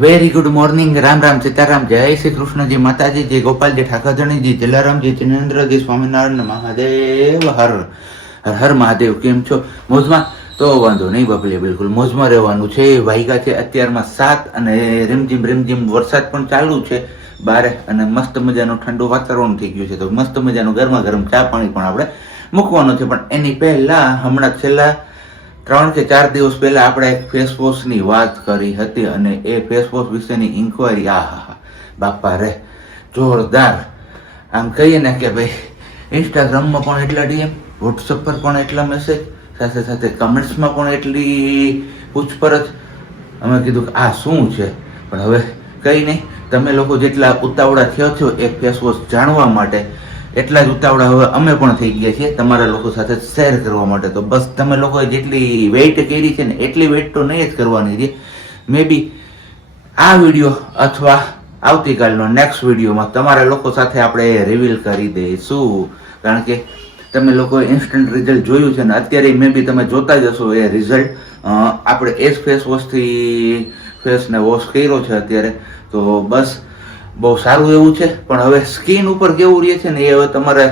Very good morning. Ram Ram Sitaram. જય શ્રી કૃષ્ણજી, માતાજી, જય ગોપાલજી, ઠાકરધણીજી, જલારામજી, જિનેન્દ્રજી, સ્વામિનારાયણ, મહાદેવ, હર હર હર મહાદેવ. કેમ છો? મોજમાં? તો વાંધો નહીં બબલી, બિલકુલ મોજમાં રહેવાનું છે. વાયગા છે અત્યારમાં 7 અને રીમઝીમ રીમઝીમ વરસાદ પણ ચાલુ છે બારે, અને મસ્ત મજાનું ઠંડુ વાતાવરણ થઈ ગયું છે. તો મસ્ત મજાનું ગરમા ગરમ ચા પાણી પણ આપણે મૂકવાનું છે. પણ એની પહેલા હમણાં છેલ્લા 3 કે 4 દિવસ પહેલા આપણે એક ફેસ વોશની વાત કરી હતી, અને એ ફેસ વોશ વિશેની ઇન્કવાયરી આહા બાપા રે જોરદાર. આમ કહીએ ને કે ભાઈ ઇન્સ્ટાગ્રામમાં પણ એટલા ડીએમ, વોટ્સઅપ પર પણ એટલા મેસેજ, સાથે સાથે કમેન્ટ્સમાં પણ એટલી પૂછપરછ. અમે કીધું કે આ શું છે, પણ હવે કંઈ નહીં. તમે લોકો જેટલા ઉતાવળા થયો છો એ ફેસ વોશ જાણવા માટે, એટલા જ ઉતાવળા હવે અમે પણ થઈ ગયા છીએ તમારા લોકો સાથે શેર કરવા માટે. તો બસ તમે લોકોએ જેટલી વેઇટ કરી છે ને એટલી વેઇટ તો નહીં જ કરવાની છે. મે બી આ વિડીયો અથવા આવતીકાલનો નેક્સ્ટ વિડીયોમાં તમારા લોકો સાથે આપણે રિવીલ કરી દઈશું. કારણ કે તમે લોકોએ ઇન્સ્ટન્ટ રિઝલ્ટ જોયું છે ને અત્યારે મે બી તમે જોતા જશો એ રિઝલ્ટ. આપણે એ જ ફેસ વોશથી ફેસને વોશ કર્યો છે અત્યારે. તો બસ બહુ સારું એવું છે. પણ હવે સ્કિન ઉપર કેવું રહે છે ને એ હવે તમારે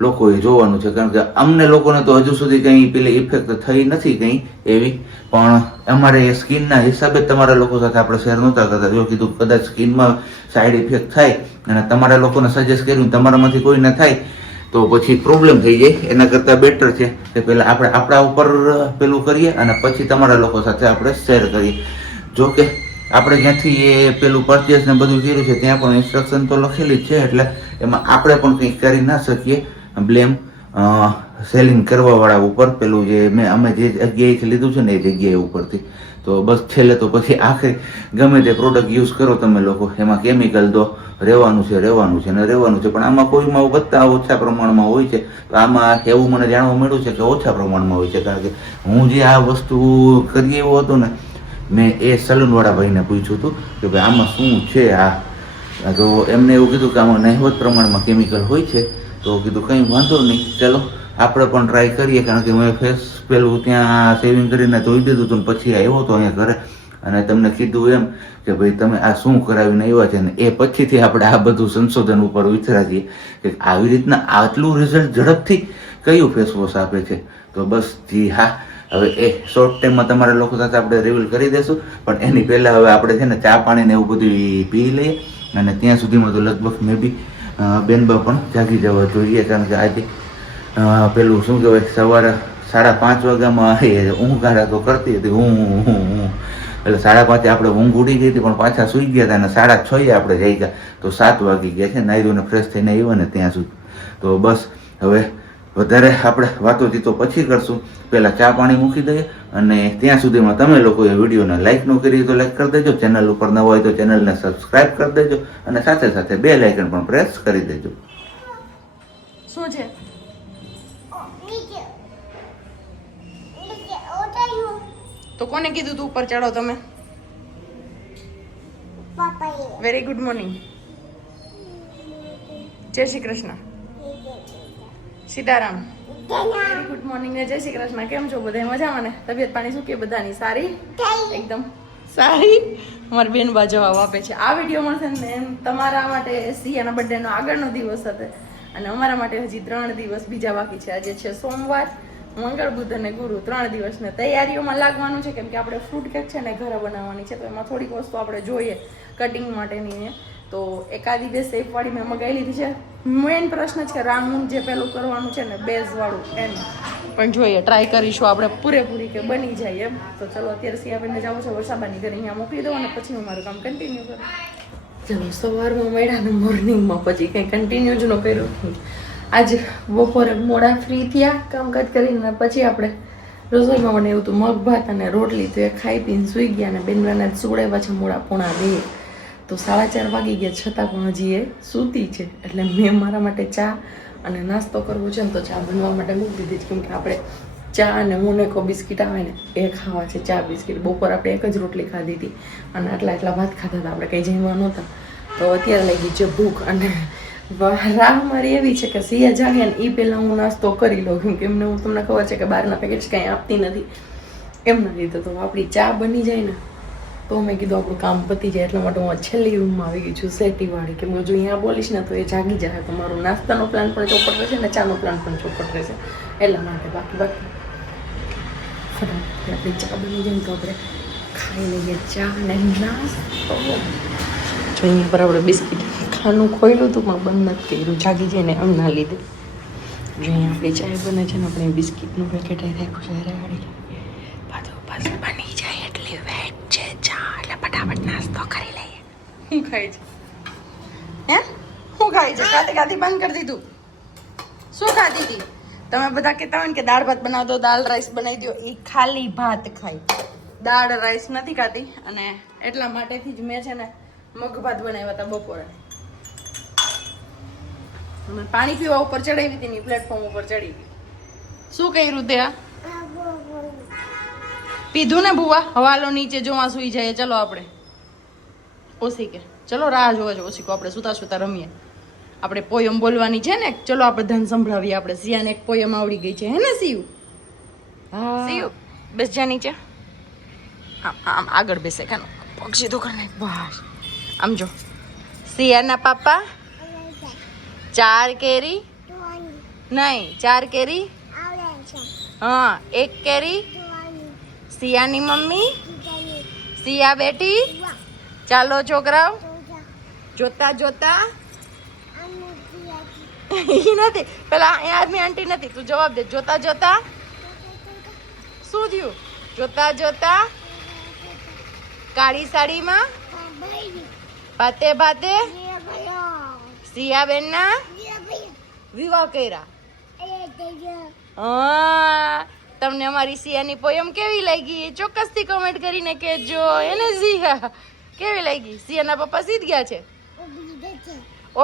લોકોએ જોવાનું છે. કારણ કે અમને લોકોને તો હજુ સુધી કંઈ પેલી ઇફેક્ટ થઈ નથી કંઈ એવી, પણ અમારે એ સ્કિનના હિસાબે તમારા લોકો સાથે આપણે શેર નહોતા કરતા. જો કીધું કદાચ સ્કિનમાં સાઈડ ઇફેક્ટ થાય અને તમારા લોકોને સજેસ્ટ કર્યું તમારામાંથી કોઈને થાય તો પછી પ્રોબ્લેમ થઈ જાય. એના કરતાં બેટર છે કે પહેલાં આપણે આપણા ઉપર પેલું કરીએ અને પછી તમારા લોકો સાથે આપણે શેર કરીએ. જો કે આપણે જ્યાંથી એ પેલું પરચેસ ને બધું કર્યું છે ત્યાં પણ ઇન્સ્ટ્રક્શન તો લખેલી જ છે, એટલે એમાં આપણે પણ કંઈક કરી ના શકીએ બ્લેમ સેલિંગ કરવાવાળા ઉપર, પેલું જે અમે જે જગ્યાએથી લીધું છે ને એ જગ્યાએ ઉપરથી. તો બસ છેલ્લે તો પછી આખરે ગમે તે પ્રોડક્ટ યુઝ કરો તમે લોકો, એમાં કેમિકલ તો રહેવાનું છે ને રહેવાનું છે. પણ આમાં કોઈમાં વધતા ઓછા પ્રમાણમાં હોય છે. તો આમાં એવું મને જાણવા મળ્યું છે કે ઓછા પ્રમાણમાં હોય છે. કારણ કે હું જે આ વસ્તુ કરી એવું હતું ને, મેં એ સલૂનવાળા ભાઈને પૂછ્યું હતું કે ભાઈ આમાં શું છે આ. તો એમને એવું કીધું કે આમાં નહિવત પ્રમાણમાં કેમિકલ હોય છે. તો કીધું કંઈ વાંધો નહીં, ચાલો આપણે પણ ટ્રાય કરીએ. કારણ કે મેં ફેસ પેલું ત્યાં સેવિંગ કરીને ધોઈ દીધું હતું ને પછી આવ્યો હતો અહીંયા ઘરે, અને તમને કીધું એમ કે ભાઈ તમે આ શું કરાવીને આવ્યા છે. ને એ પછીથી આપણે આ બધું સંશોધન ઉપર વિચારા છીએ કે આવી રીતના આટલું રિઝલ્ટ ઝડપથી કયું ફેસ વોશ આપે છે. તો બસ જી હા, હવે એ શોર્ટ ટાઈમમાં તમારા લોકો સાથે આપણે રિવીલ કરી દઈશું. પણ એની પહેલાં હવે આપણે છે ને ચા પાણી ને એવું બધું પી લઈએ, અને ત્યાં સુધીમાં તો લગભગ મે બી બેનબા પણ જાગી જવા જોઈએ. કારણ કે આજે પેલું શું કહેવાય, સવારે 5:30 વાગ્યામાં ઊંઘ તો કરતી હતી હું એટલે 5:30 આપણે ઊંઘ ઉડી ગઈ હતી, પણ પાછા સૂઈ ગયા હતા અને 6:30 આપણે જઈ ગયા. તો 7 વાગી ગયા છે. નાહી ફ્રેશ થઈને આવ્યો ને ત્યાં સુધી. તો બસ હવે વધારે આપણે વાતોચીતો પછી કરશું. પહેલાં ચા પાણી મૂકી દઈએ, અને ત્યાં સુધીમાં તમે લોકોએ વિડીયોને લાઇક ન કરી તો લાઇક કરી દેજો, ચેનલ ઉપર ન હોય તો ચેનલને સબસ્ક્રાઇબ કરી દેજો, અને સાથે સાથે બેલ આઇકન પણ પ્રેસ કરી દેજો. શું છે? તો કોને કીધું તું ઉપર ચડો તમે? Very good morning. જય Shri Krishna. Sitaram. Very good morning ને જય શ્રી કૃષ્ણ. કેમ છો બધા? મજામાં ને? તબિયત પાણી શું કે બધાની? સારી? એકદમ સારી. અમારી બેન બા જવાબ આપે છે. આ વિડીયોમાં છે ને તમારા માટે સિયાના બર્થડેનો આગળનો દિવસ હતો, અને અમારા માટે હજી 3 દિવસ બીજા બાકી છે. આજે છે સોમવાર, મંગળ, બુધ અને ગુરુ. 3 દિવસને તૈયારીઓમાં લાગવાનું છે, કેમ કે આપણે ફ્રૂટ કેક છે ને ઘરે બનાવવાની છે. તો એમાં થોડીક વસ્તુ આપણે જોઈએ કટિંગ માટેની. તો એકાદી બે શેપવાળી મેં મગાવી લીધી છે. મેઇન પ્રશ્ન છે રાઉન્ડ જે પેલું કરવાનું છે ને બેઝવાળું, એમ પણ જોઈએ, ટ્રાય કરીશું આપણે પૂરેપૂરી કે બની જાય એમ. તો ચલો અત્યારે સિયાબેનને જવું છે વર્ષાબાની ઘરે, અહીંયા મોકલી દઉં અને પછી હું મારું કામ કન્ટિન્યુ કરું. ચલો સવારમાં મળ્યા ને મોર્નિંગમાં પછી કંઈ કન્ટિન્યુ જ ન કર્યું. આજે બપોરે મોડા ફ્રી થયા કામકાજ કરીને, પછી આપણે રસોઈમાં બનાવ્યું હતું મગ ભાત અને રોટલી. તો એ ખાઈ પીને સૂઈ ગયા, અને બેનવાના સુવડાવ્યા છે મોડા 1:30. તો 4:30 વાગી ગયા છતાં પણ હજી એ સૂતી છે. એટલે મેં મારા માટે ચા અને નાસ્તો કરવો છે ને, તો ચા બનવા માટે મૂકી દીધી. કેમ કે આપણે ચા અને મોનેકો બિસ્કિટ આવે ને એ ખાવા છે, ચા બિસ્કિટ. બપોર આપણે એક જ રોટલી ખાધી હતી અને આટલા ભાત ખાધા હતા, આપણે કંઈ જમવા નહોતા. તો અત્યારે લાગી છે ભૂખ, અને રાહ મારી એવી છે કે સિયા જાગે ને એ પહેલાં હું નાસ્તો કરી લઉં. કેમ કે એમને હું તમને ખબર છે કે બહારના પેકેટ્સ કાંઈ આપતી નથી એમના લીધે. તો આપણી ચા બની જાય ને તો મેં કીધું આપણું કામ પતી જાય એટલા માટે હું છેલ્લી રૂમમાં આવી ગઈ છું સેટીવાળી કેમ કે જો અહીંયા બોલીશ ને તો એ જાગી જાય તો મારો નાસ્તાનો પ્લાન પણ ચોપટ રહેશે ને ચાનો પ્લાન પણ ચોપટ રહેશે એટલા માટે બાકી ફટાફટ આપણી ચા બની જાય તો આપણે ખાઈ લઈએ ચા ને નાસ્તો જો અહીંયા પર આપણે બિસ્કિટ ખાનું ખોયલું હતું પણ બંધ નથી કર્યું જાગી જઈને એમના લીધે જો અહીંયા આપણી ચાય બને છે ને આપણે બિસ્કિટનું પેકેટ રાખ્યું છે રેડી બસ બની જાય એટલી વેટ છે ચા એટલે ફટાફટ નાસ્તો કરી લઈએ હું ખાઈ છે હે હું ખાઈ છે ખાતી બંધ કરી દીધું શું ખાતી હતી તમે બધા કહેતા હોય ને કે દાળ ભાત બનાવ દો દાળ રાઈસ બનાવી દો એ ખાલી ભાત ખાઈ દાળ રાઈસ નથી ખાતી અને એટલા માટેથી જ મેં છે ને મગ ભાત બનાવ્યા હતા બપોરે પાણી પીવા ઉપર ચડાવી હતી ને પ્લેટફોર્મ ઉપર ચડી ગઈ શું કર્યું ત્યાં પીધું ને બુવા હવાલો નીચે જોવા સુઈ જાય ચલો આપણે ઓછી કે ચલો રાહ જોવા જો ઓછી કો આપણે સુતા સુતા રમીએ આપણે પોયમ બોલવાની છે ને ચલો આપણે ધન સંભળાવીએ આપણે સિયાને એક પોયમ આવડી ગઈ છે હે ને સિયુ હા સિયુ બેસ જા નીચે આમ આગળ બેસે કાનો પગ સીધો કરીને બસ આમ જો સિયાના પાપા 4 કેરી નહીં 4 કેરી હા 1 કેરી સિયાની મમ્મી સિયા બેટી ચાલો છોકરાઓ જોતા જોતા નથી પેલા આર્મી આંટી નથી તું જવાબ દે જોતા જોતા શું થયું જોતા જોતા કાળી સાડીમાં ભાતે ભાતે સિયાબેન ના વિવાહ કર્યા હા તમને અમારી સિયાની પોયમ કેવી લાગી ચોક્કસથી કમેન્ટ કરીને કહેજો એને સિયા કેવી લાગી સિયાના પપ્પા સીધ ગયા છે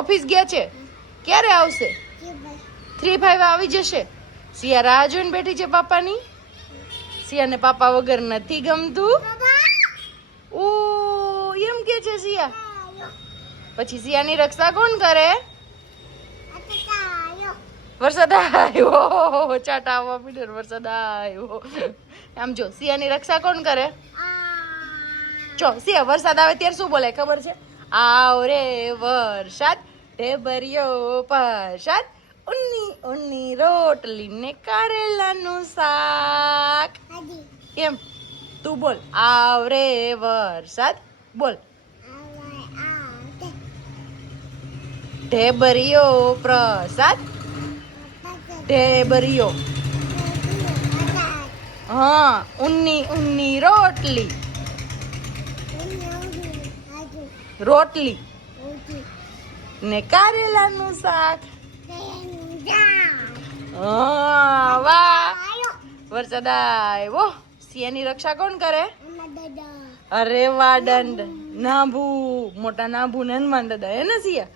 ઓફિસ ગયા છે ક્યારે આવશે 3-5 આવી જશે સિયા રાહ જોઈને બેઠી છે પાપાની સિયાને પાપા વગર નથી ગમતું ઓ એમ કે છે સિયા પછી સિયાની રક્ષા કોણ કરે વરસાદ આવ્યો ચાટા આવવા પીડર વરસાદ આવ્યો આમ જો સિયાની રક્ષા કોણ કરે જો સિયા વરસાદ આવે ત્યારે શું બોલે ખબર છે આવ રે વરસાદ ઢેબરિયો પ્રસાદ ઉન્ની ઉન્ની રોટલી ને કારેલાનું શાક એમ તું બોલ આવ રે વરસાદ બોલ ઢેબરિયો પ્રસાદ ઢેબરિયો હા ઉન્ની ઉન્ની રોટલી રોટલી ને કારેલાનું શાક હા વાહ વરસાદ આવ્યો સિયાની રક્ષા કોણ કરે અરે વાહ દંડ નાભુ મોટા નાભુ ને હનુમાન દાદા હે ને સિયા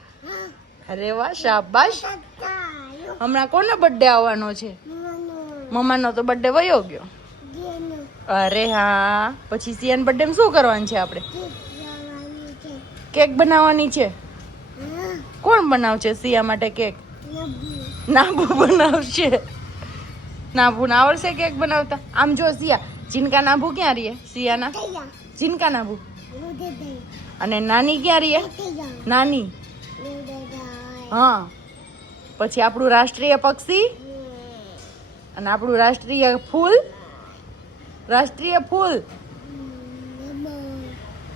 અરે વાહ શાબાશ હમણાં કોનો બર્થડે આવવાનો છે મમ્માનો તો બર્થડે વયો ગયો અરે હા પછી સિયાન બર્થડે માં શું કરવાનું છે આપણે કેક બનાવવાની છે કોણ બનાવશે સિયા માટે કેક નાબુ બનાવશે નાબુ ને આવડશે કેક બનાવતા આમ જો સિયા જીનકા નાબુ ક્યાં રહીએ સિયાના જીનકા નાબુ અને નાની ક્યાં રહીએ નાની હા પછી આપણું રાષ્ટ્રીય પક્ષી અને આપણું રાષ્ટ્રીય ફૂલ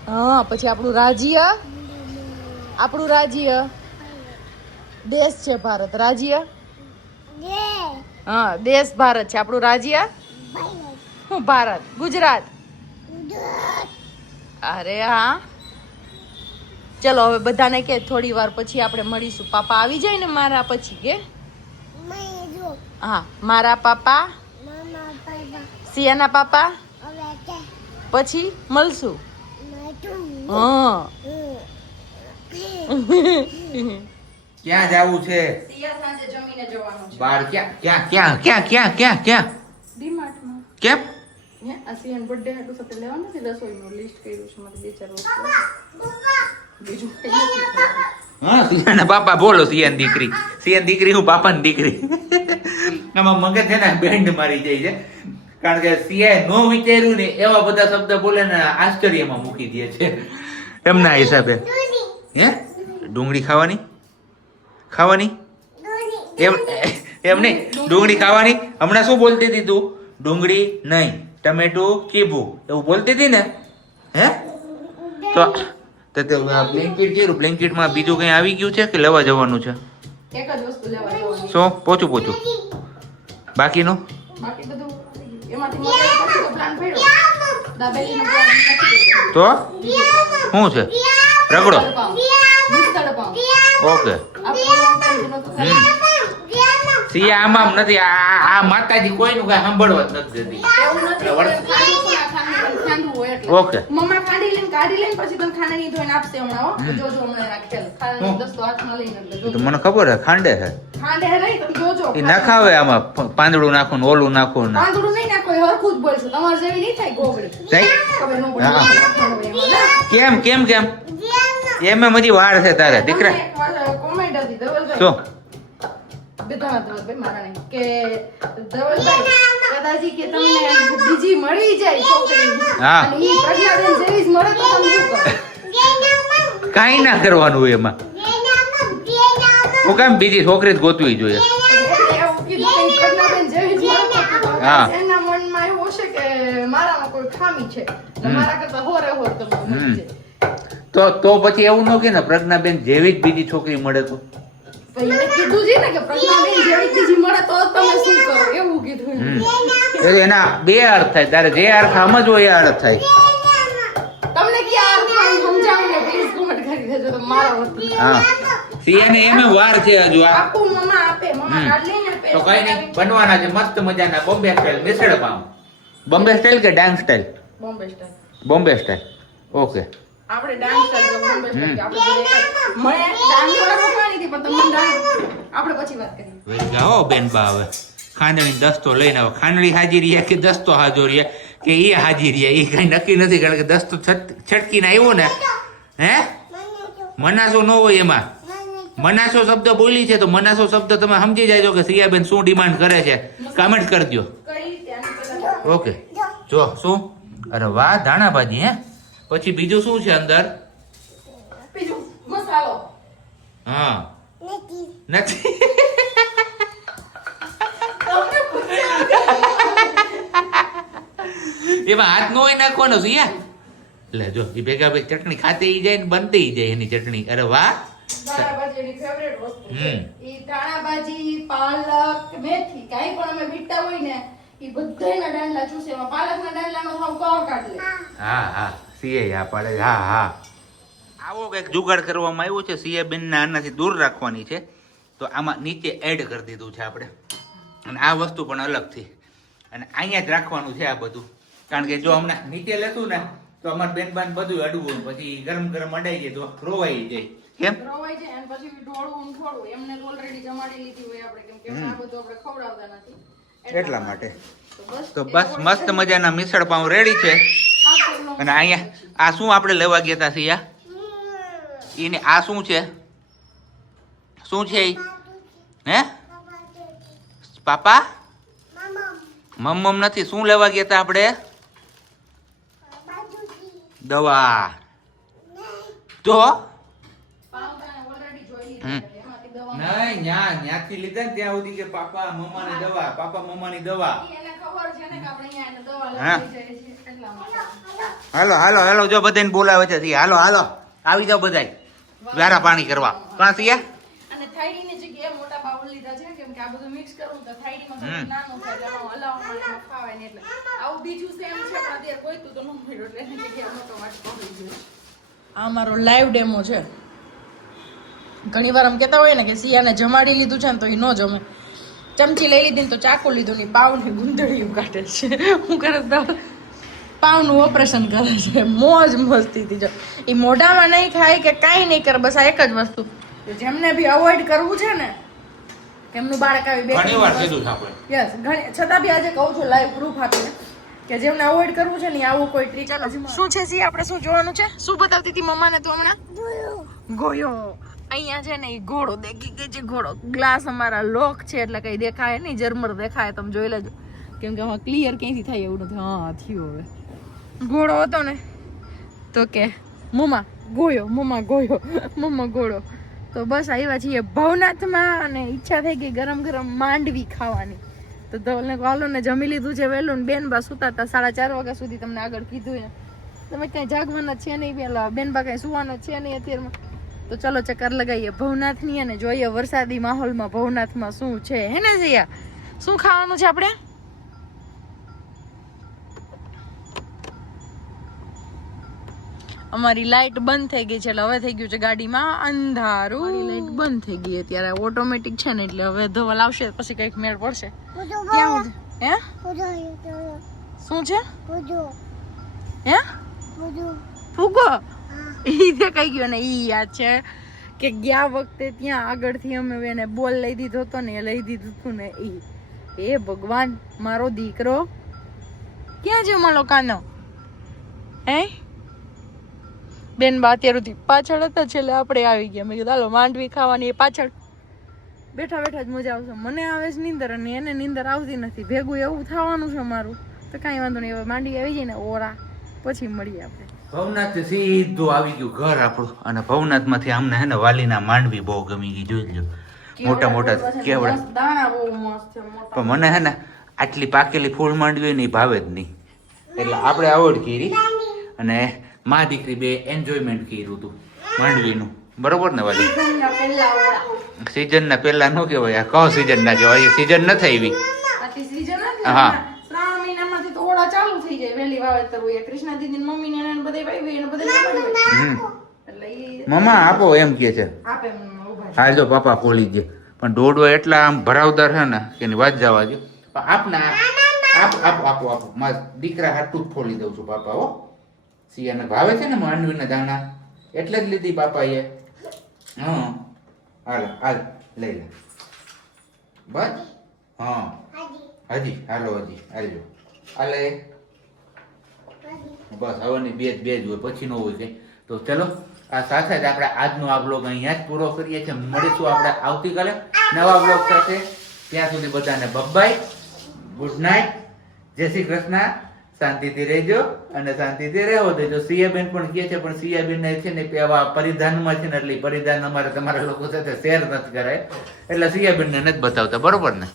હા પછી આપણું રાજ્ય દેશ છે ભારત રાજ્ય હા દેશ ભારત છે આપણું રાજ્ય હું ભારત ગુજરાત અરે હા ચલો હવે બધાને કે થોડી વાર પછી આપણે મળીશું પાપા આવી જાય ને મારા પછી કે હા મારા પાપા સિયાના પાપા પછી મળશું હા ક્યાં જાવું છે સિયા સાંજે જમીને જવાનું છે બાર ક્યાં ડીમાર્ટમાં કેમ આ સિયાન બર્થડે હતું સાથે લેવાનું છે રસોઈનું લિસ્ટ કર્યું છે મારે 2-4 વસ્તુ બીજું કઈ નથી હા સિયાના પાપા બોલો સિયાન દીકરી હું પાપાની દીકરી આમાં મગજ છે ને બેન્ડ મારી જાય છે કારણ કે સિયાએ નો વિચાર્યું ને એવા બધા શબ્દ બોલે ને આશ્ચર્યમાં મૂકી દે છે એમના હિસાબે. હે ડુંગળી ખાવાની એમ એમ નહીં, ડુંગળી ખાવાની. હમણાં શું બોલતી હતી તું? ડુંગળી નહીં, ટમેટું ચીબું એવું બોલતી હતી ને. હે તો બ્લેન્કેટ કર્યું, બ્લેન્કેટમાં બીજું કઈ આવી ગયું છે કે લેવા જવાનું છે? એક જ વસ્તુ લેવા જવાની. શું પોચું બાકીનું? બાકી બધું એમાંથી મોટા પછી તો પ્લાન પડ્યો. દાબેલીનો પ્લાન નથી કર્યો. તો શું છે? રગડો. મિક્સર પાઉં. ઓકે. આપણે long time થી નહોતું ખાધું. સિયા આમાં નથી, આ માતાજી કોઈનું કઈ સાંભળવા જ નથી દેતી. એવું નથી. ખાંડવું હોય એટલે. ઓકે. મમ્મા કાઢી લઈને પછી તને ખાંડણી ધોઈને આપશે હમણાં હો. જોજો હમણાં રાખેલ. ખાંડણી દસ્તો હાથમાં લઈને એટલે તો જોજો. મને ખબર હે ખાંડે હે. ખાંડે નહીં તમે જોજો. એ નાખાવે આમાં પાંદડું નાખું ને ઓલું નાખું ને. પાંદડું નહીં નાખો એ હરખું જ બોલશું. તમારે જેવી નહીં થાય ગોગળી. થાય? ખબર ન પડે. હા. નાખવાનું એમાં. કેમ એમ હજી વાર છે તારે દીકરા. કોમેન્ટ હતી ધવલભાઈ. શું? બેઠા ધવલભાઈ મારા નહીં કે ધવલભાઈ કદાચ કે તમને બીજી મળી જાય છોકરી હા. અને ઈ પ્રજ્ઞાબેન જેવી જ મળે તો તમે શું કરો? કાંઈ ના કરવાનું હોય એમાં. હું કેમ બીજી છોકરી જ ગોતવી જોઈએ? એટલે એવું કીધું કે પ્રજ્ઞાબેન જેવી જ મળે તો હા. એના મનમાં એવું હશે કે મારામાં કોઈ ખામી છે એટલે મારા કરતા હોરે તમને મળી જાય. તો પછી એવું ન કે ને પ્રજ્ઞાબેન જેવી જ બીજી છોકરી મળે તો? એને કીધું છે ને કે પ્રજ્ઞાબેન જેવી બીજી મળે તો તમે શું કરો એવું કીધું. એટલે એના બે અર્થ થાય, તારે જે અર્થ સમજવો એ અર્થ થાય. તમને ક્યાં સમજાવીને પ્લીઝ કોમેન્ટ કરી દેજો તો મારા વતી. હા, સિયાને એમે વાર છે હજુ. આપું મમ્મા આપે મમ્મા કાઢ લઈને આપે. તો કઈ નહીં, બનવાના છે મસ્ત મજાના બોમ્બે સ્ટાઇલ મિસળ પાવ. બોમ્બે સ્ટાઇલ કે Dang style? Bombay style. Bombay style. Okay. આપણે ડાન્સ કરજો બોમ્બે સ્ટાઇલ. આપણે મને ડાન્સ વાળા પકવાની હતી પણ તમને ડાન્સ આપણે પછી વાત કરીએ. વેરી જાઓ બેનબા. હવે ખાંડણી દસ્તો લઈને આવો. ખાંડણી હાજી રહ્યા કે દસ્તો હાજો રહ્યા કે એ હાજી રહ્યા એ કઈ નક્કી નથી, કારણ કે દસ્તો છટકીને આવ્યો ને. હે મનાસો ન હોય એમાં. મનાસો શબ્દ બોલી છે તો મનાસો શબ્દ તમે સમજી જાયજો કે સિયાબેન શું ડિમાન્ડ કરે છે. કમેન્ટ કરજો. કઈ રીતે આની પહેલા ઓકે. જો શું? અરે વાહ, ધાણા ભાજી. હે પછી બીજું શું છે અંદર? બીજું મસાલો. હા નથી. એમાં હાથ નો હોય નાખવાનો છે યાર. લે જો એ ભેગા ભેગ ચટણી ખાતે ઈ જાય ને બનતી જાય એની ચટણી. અરે વાહ. ધાણા ભાજી એની ફેવરેટ વસ્તુ છે. હમ. ઈ ધાણા ભાજી, પાલક, મેથી કાઈ પણ અમે વીટતા હોય ને ઈ બધાયના દાંડલા ચૂસે. એમાં પાલકના દાંડલાનો સાવ કવર કાઢ લે. હા સીએ આ પાડે. હા આવો કઈક જુગાડ કરવામાં આવ્યો છે. સીએ બેન ને આનાથી દૂર રાખવાની છે તો આમાં નીચે એડ કરી દીધું છે આપણે. અને આ વસ્તુ પણ અલગથી અને અહીંયા જ રાખવાનું છે આ બધું. કારણ કે જો હમણાં નીચે લેતું ને તો અમારે બેન બાન બધું અડવું પછી ગરમ અડાઈ જાય તો રોવાઈ જાય. કેમ? રોવાઈ જાય અને પછી ઢોળવું ને થોડું એમને તો ઓલરેડી જમાડી લીધી હોય આપણે કેમ કે આ બધું આપણે ખવડાવતા નથી એટલા માટે. તો તો બસ મસ્ત મજાના મિસળ પાઉં રેડી છે. અને અહીંયા આ શું આપણે લેવા ગયા હતા સિયા? એને આ શું છે? શું છે ઈ? હે પાપા? મમ્મમ નથી. શું લેવા ગયા હતા આપણે? દવા. તો નહીં ન્યાથી લીધા ને ત્યાં સુધી કે પાપા મમ્માની દવા, પાપા મમ્માની દવા. હાલો જો બધાને બોલાવે છે. હાલો આવી જાવ બધાય વ્યારા પાણી કરવા. કાં સિયા? અને થાળીની જગ્યાએ મોટા બાઉલ લીધા છે કેમ કે આ બધું મિક્સ કરું તો થાળીમાં થોડું નાનું થાય એટલે આમાં હલાવવામાં એમાં ખાવાય ને એટલે આવું બીજું સેમ છે પણ અત્યારે કોઈ તો ન મળ્યું એટલે એની જગ્યાએ મોટો વાટકો આવી ગયો. આ મારો લાઈવ ડેમો છે. ઘણી વાર આમ કહેતા હોય ને કે સિયાને જમાડી લીધું છે ને તો એ ન જમે. ચમચી લઈ લીધી ને તો ચાકુ લીધું ને પાવની ગુંદડીયું કાઢે છે. હું કરે પાવનું ઓપરેશન કરે છે. મોજ મસ્તીથી જો એ મોઢામાં નહીં ખાય કે કાંઈ નહીં કરે. બસ આ એક જ વસ્તુ જેમને બી અવોઇડ કરવું છે ને એમનું બાળક આવી ઘણી વાર કીધું છે આપણે. યસ છતાં બી આજે કહું છું લાઈવ પ્રૂફ આપીને કે જેમને અવોઇડ કરવું છે ને આવું કોઈ ટ્રીક શું છે સી આપણે શું જોવાનું છે? શું બતાવતી હતી મમ્માને તું હમણાં? ગોયો. અહીંયા છે ને એ ઘોડો દેખી ગઈ છે. ઘોડો ગ્લાસ અમારા લોક છે એટલે કઈ દેખાય નહીં. જરમર દેખાય તમે જોઈ લેજો કેમ કે આમાં ક્લિયર ક્યાંથી થાય એવું નથી. હા થયું. હવે ઘોડો હતો ને તો કે મમ્મા ગોયો, મમ્મા ગોયો, મમ્મા ઘોડો. તો બસ આવ્યા છીએ ભવનાથમાં અને ઈચ્છા થઈ ગઈ ગરમ ગરમ માંડવી ખાવાની. તો ધવલને હાલો ને જમી લીધું છે વહેલું ને બેન બા સુતા હતા 4:30 વાગ્યા સુધી. તમને આગળ કીધું ને તમે ક્યાંય જાગવાના છે નહીં પેલા બેન બા કાંઈ સુવાના છે નહીં અત્યારમાં. તો ચલો ચક્કર લગાવીએ ભવનાથની અને જોઈએ વરસાદી માહોલમાં ભવનાથમાં શું છે. હે ને જયા શું ખાવાનું છે આપણે? અમારી લાઈટ બંધ થઈ ગઈ છે એટલે હવે થઈ ગયું છે ગાડીમાં અંધારું. લાઈટ બંધ થઈ ગઈ અત્યારે ઓટોમેટિક છે ને એટલે હવે ધવલ આવશે પછી કઈક મેળ પડશે. ક્યાં હે શું છે હે ફૂગો ઈ તે કઈ ગયો ને ઈ યાદ છે કે ગયા વખતે ત્યાં આગળથી અમે એને બોલ લઈ દીધો હતો ને એ લઈ દીધું હતું ને ઈ. એ ભગવાન મારો દીકરો ક્યાં છે મારો કાનો? હે બેન બા અત્યાર સુધી પાછળ હતા છેલ્લે આપણે આવી ગયા. મેં કીધું હાલો માંડવી ખાવાની એ પાછળ બેઠા બેઠા જ મજા આવશે. મને આવે છે નીંદર અને એને નીંદર આવતી નથી. ભેગું એવું થવાનું છે મારું. તો કાંઈ વાંધો નહીં, હવે માંડવી આવી જાય ને ઓરા પછી મળીએ આપણે. ભવનાથ સીધું આવી ગયું ઘર આપણું. અને ભવનાથ માંથી અમને હે ને વાલીના માંડવી બહુ ગમી ગઈ. જોઈ લો મોટા મોટા કેવડા દાણા બહુ મસ્ત છે મોટા. પણ મને હે ને આટલી પાકેલી ફૂલ માંડવી હોય ને ઈ ભાવે જ નહીં. એટલે આપણે અવોઈડ કરી અને મા દીકરી બે એન્જોયમેન્ટ કર્યું હતું માંડવીનું. બરોબર ને વાલી? સીઝન ના પેલા નો કહેવાય, આ કહો સીઝન ના કહેવાય. સીઝન ન થઈ એવી. હા શ્રાવણ મહિનામાંથી તો ઓળા ચાલુ થઈ જાય વહેલી વાવેતર હોય. કૃષ્ણા દીદી ની મમ્મી ને બધે વાવી એને બધે એટલે ઈ મમ્મા આપો એમ કે છે. આપે ઉભા હા જો પાપા ખોલી દે. પણ દોડવા એટલા આમ ભરાવદાર છે ને કે એની વાત જવા દે. પણ આપના આપો આપો આપો મારા દીકરા હાટું જ ખોલી દઉં છું પાપા. હો સિયાને ભાવે છે ને માંડવીના દાણા એટલે જ લીધી પાપા એ. હા હાલ હાલ લઈ લે બસ. હા હજી હાલો હજી હાલજો હાલે બસ. હવાની બે જ હોય પછી નો હોય કઈ. તો ચલો આ સાથે જ આપણે આજનો આ બ્લોગ અહીંયા જ પૂરો કરીએ છીએ. મળીશું આપણે આવતીકાલે નવા બ્લોગ સાથે. ત્યાં સુધી બધાને બાય, ગુડ નાઇટ, જય શ્રી કૃષ્ણ. શાંતિથી રહેજો અને શાંતિથી રહેવો દેજો. સિયાબેન પણ કહે છે પણ સિયાબેન ને છે ને આવા પરિધાનમાં છે ને એટલે પરિધાન અમારે તમારા લોકો સાથે શેર નથી કરાય એટલે સિયાબેન ને નથી બતાવતા. બરોબર ને?